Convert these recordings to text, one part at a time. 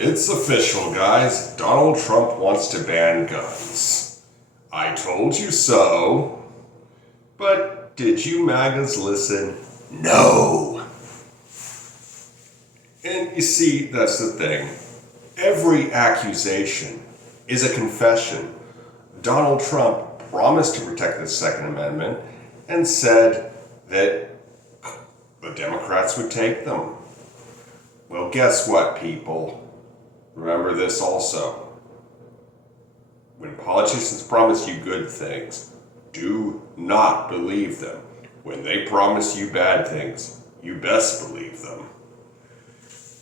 It's official, guys. Donald Trump wants to ban guns. I told you so. But did you MAGAs listen? No. And you see, that's the thing. Every accusation is a confession. Donald Trump promised to protect the Second Amendment and said that the Democrats would take them. Well, guess what, people? Remember this also. When politicians promise you good things, do not believe them. When they promise you bad things, you best believe them.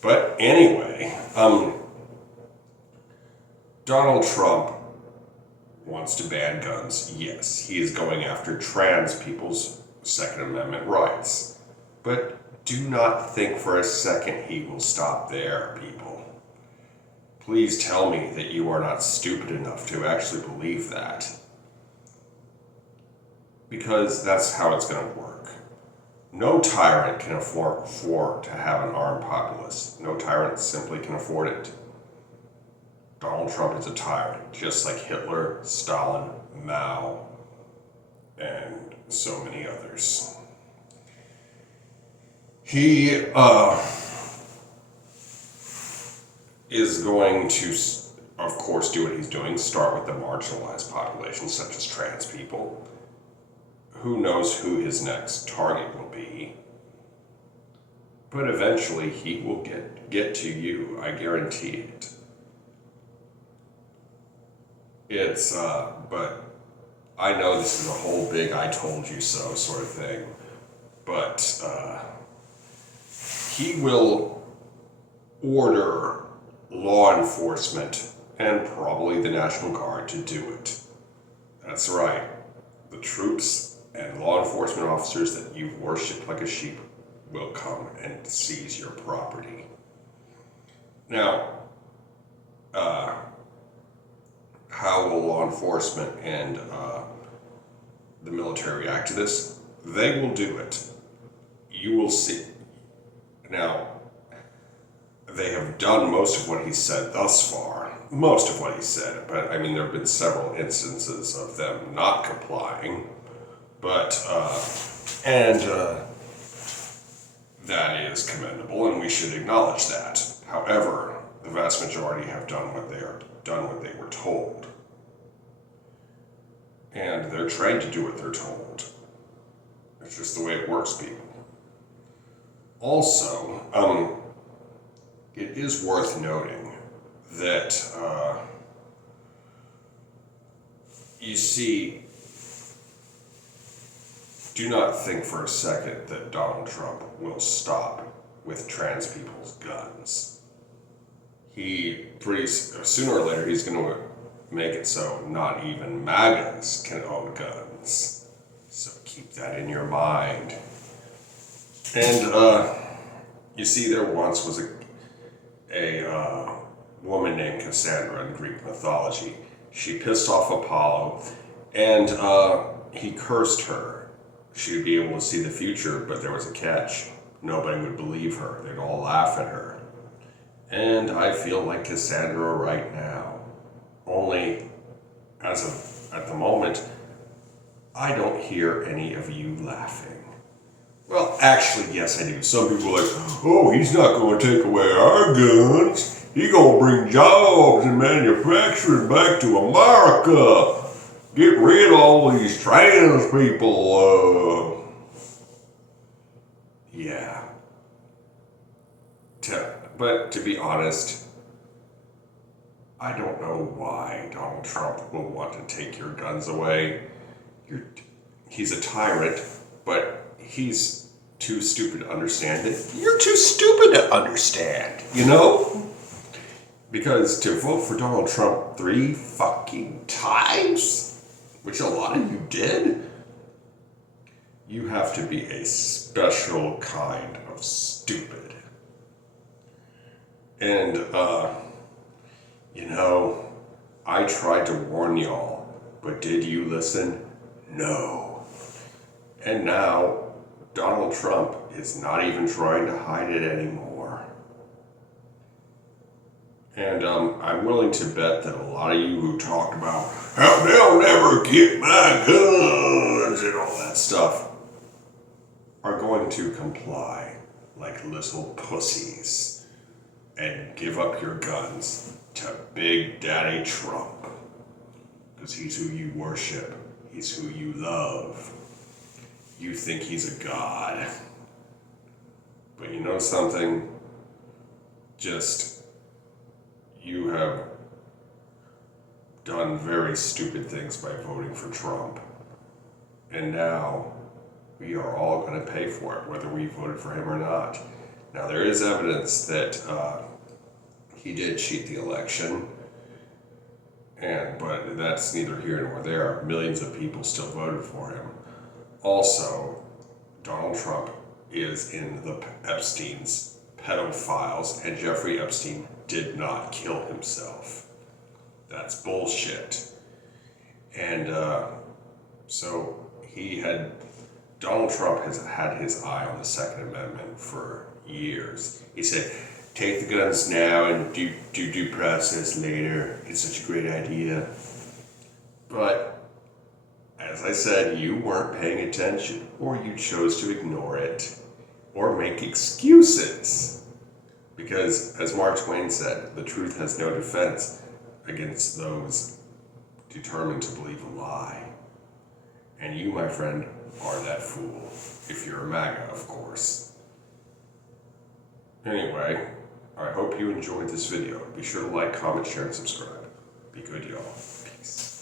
But anyway, Donald Trump wants to ban guns. Yes, he is going after trans people's Second Amendment rights. But do not think for a second he will stop there, people. Please tell me that you are not stupid enough to actually believe that. Because that's how it's going to work. No tyrant can afford to have an armed populace. No tyrant simply can afford it. Donald Trump is a tyrant, just like Hitler, Stalin, Mao, and so many others. He is going to, of course, do what he's doing, start with the marginalized population, such as trans people. Who knows who his next target will be? But eventually he will get to you, I guarantee it. But I know this is a whole big I told you so sort of thing, but he will order law enforcement and probably the National Guard to do it. That's right. The troops and law enforcement officers that you've worshipped like a sheep will come and seize your property. Now, how will law enforcement and the military react to this? They will do it. You will see. Now, they have done most of what he said thus far. Most of what he said, but I mean, there have been several instances of them not complying. But, that is commendable, and we should acknowledge that. However, the vast majority have done what they were told. And they're trained to do what they're told. It's just the way it works, people. Also, it is worth noting that, you see, do not think for a second that Donald Trump will stop with trans people's guns. Sooner or later, he's going to make it so not even MAGAs can own guns. So keep that in your mind. And, you see, there once was a woman named Cassandra in Greek mythology. She pissed off Apollo, and he cursed her. She would be able to see the future, but there was a catch. Nobody would believe her. They'd all laugh at her. And I feel like Cassandra right now. Only, at the moment, I don't hear any of you laughing. Well, actually, yes, I do. Some people are like, oh, he's not going to take away our guns. He's going to bring jobs and manufacturing back to America. Get rid of all these trans people. Yeah. But to be honest, I don't know why Donald Trump will want to take your guns away. He's a tyrant, but he's too stupid to understand it. You're too stupid to understand, you know? Because to vote for Donald Trump 3 fucking times, which a lot of you did, you have to be a special kind of stupid. And, I tried to warn y'all, but did you listen? No. And now, Donald Trump is not even trying to hide it anymore. And I'm willing to bet that a lot of you who talked about how they'll never get my guns and all that stuff are going to comply like little pussies and give up your guns to Big Daddy Trump. Because he's who you worship, he's who you love. You think he's a god. But you know something? You have done very stupid things by voting for Trump. And now we are all going to pay for it, whether we voted for him or not. Now, there is evidence that he did cheat the election, but that's neither here nor there. Millions of people still voted for him. Also, Donald Trump is in the Epstein's pedophiles, and Jeffrey Epstein did not kill himself. That's bullshit. And so Donald Trump has had his eye on the Second Amendment for years. He said, take the guns now and do due process later. It's such a great idea. But, as I said, you weren't paying attention, or you chose to ignore it, or make excuses. Because, as Mark Twain said, the truth has no defense against those determined to believe a lie. And you, my friend, are that fool. If you're a MAGA, of course. Anyway, I hope you enjoyed this video. Be sure to like, comment, share, and subscribe. Be good, y'all. Peace.